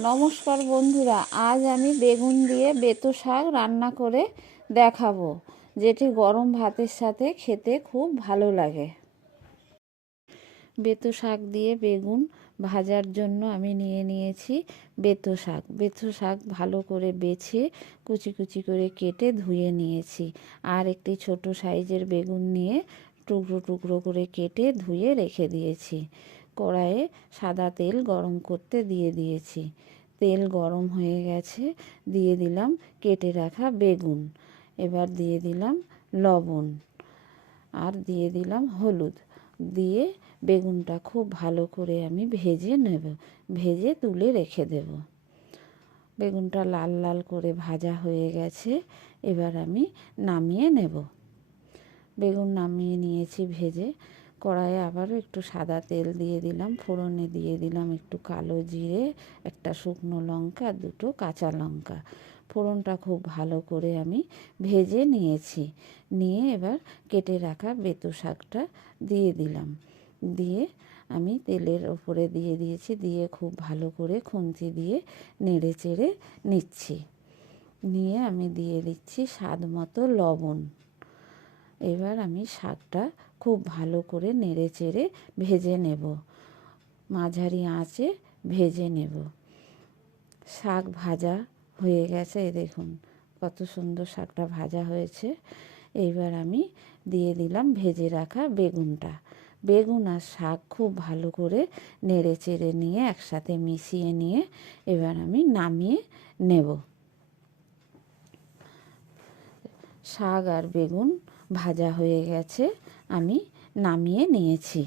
নমস্কার বন্ধুরা, আজ আমি বেগুন দিয়ে বেতো শাক রান্না করে দেখাবো, যেটি গরম ভাতের সাথে খেতে খুব ভালো লাগে। বেতো শাক দিয়ে বেগুন ভাজার জন্য আমি নিয়ে নিয়েছি বেতো শাক। বেতো শাক ভালো করে বেছে, কুচি কুচি করে কেটে ধুয়ে নিয়েছি। আর একটি ছোট সাইজের বেগুন নিয়ে টুকরো টুকরো করে কেটে ধুয়ে রেখে দিয়েছি। কড়াইয়ে সাদা তেল গরম করতে দিয়ে দিয়েছি। তেল গরম হয়ে গেছে, দিয়ে দিলাম কেটে রাখা বেগুন। এবার দিয়ে দিলাম লবণ আর দিয়ে দিলাম হলুদ। দিয়ে বেগুনটা খুব ভালো করে আমি ভেজে নেব, ভেজে তুলে রেখে দেব। বেগুনটা লাল লাল করে ভাজা হয়ে গেছে, এবার আমি নামিয়ে নেব। বেগুন নামিয়ে নিয়েছি ভেজে। কড়াইয়ে আবারও একটু সাদা তেল দিয়ে দিলাম, ফোড়নে দিয়ে দিলাম একটু কালো জিরে, একটা শুকনো লঙ্কা, দুটো কাঁচা লঙ্কা। ফোড়নটা খুব ভালো করে আমি ভেজে নিয়েছি। নিয়ে এবার কেটে রাখা বেতো শাকটা দিয়ে দিলাম। দিয়ে আমি তেলের ওপরে দিয়ে দিয়েছি, দিয়ে খুব ভালো করে খুন্তি দিয়ে নেড়ে চেড়ে নিচ্ছি। নিয়ে আমি দিয়ে দিচ্ছি স্বাদ মতো লবণ। এবার আমি শাকটা খুব ভালো করে নেড়ে চেড়ে ভেজে নেব। মাঝারি আঁচে ভেজে নেব। শাক ভাজা হয়ে গেছে দেখুন কত সুন্দর শাকটা ভাজা হয়েছে। এইবার আমি দিয়ে দিলাম ভেজে রাখা বেগুনটা। বেগুন আর শাক খুব ভালো করে নেড়ে চেড়ে নিয়ে একসাথে মিশিয়ে নিয়ে এবার আমি নামিয়ে নেব। শাক আর বেগুন ভাজা হয়ে গেছে আমি নামিয়ে নিয়েছি।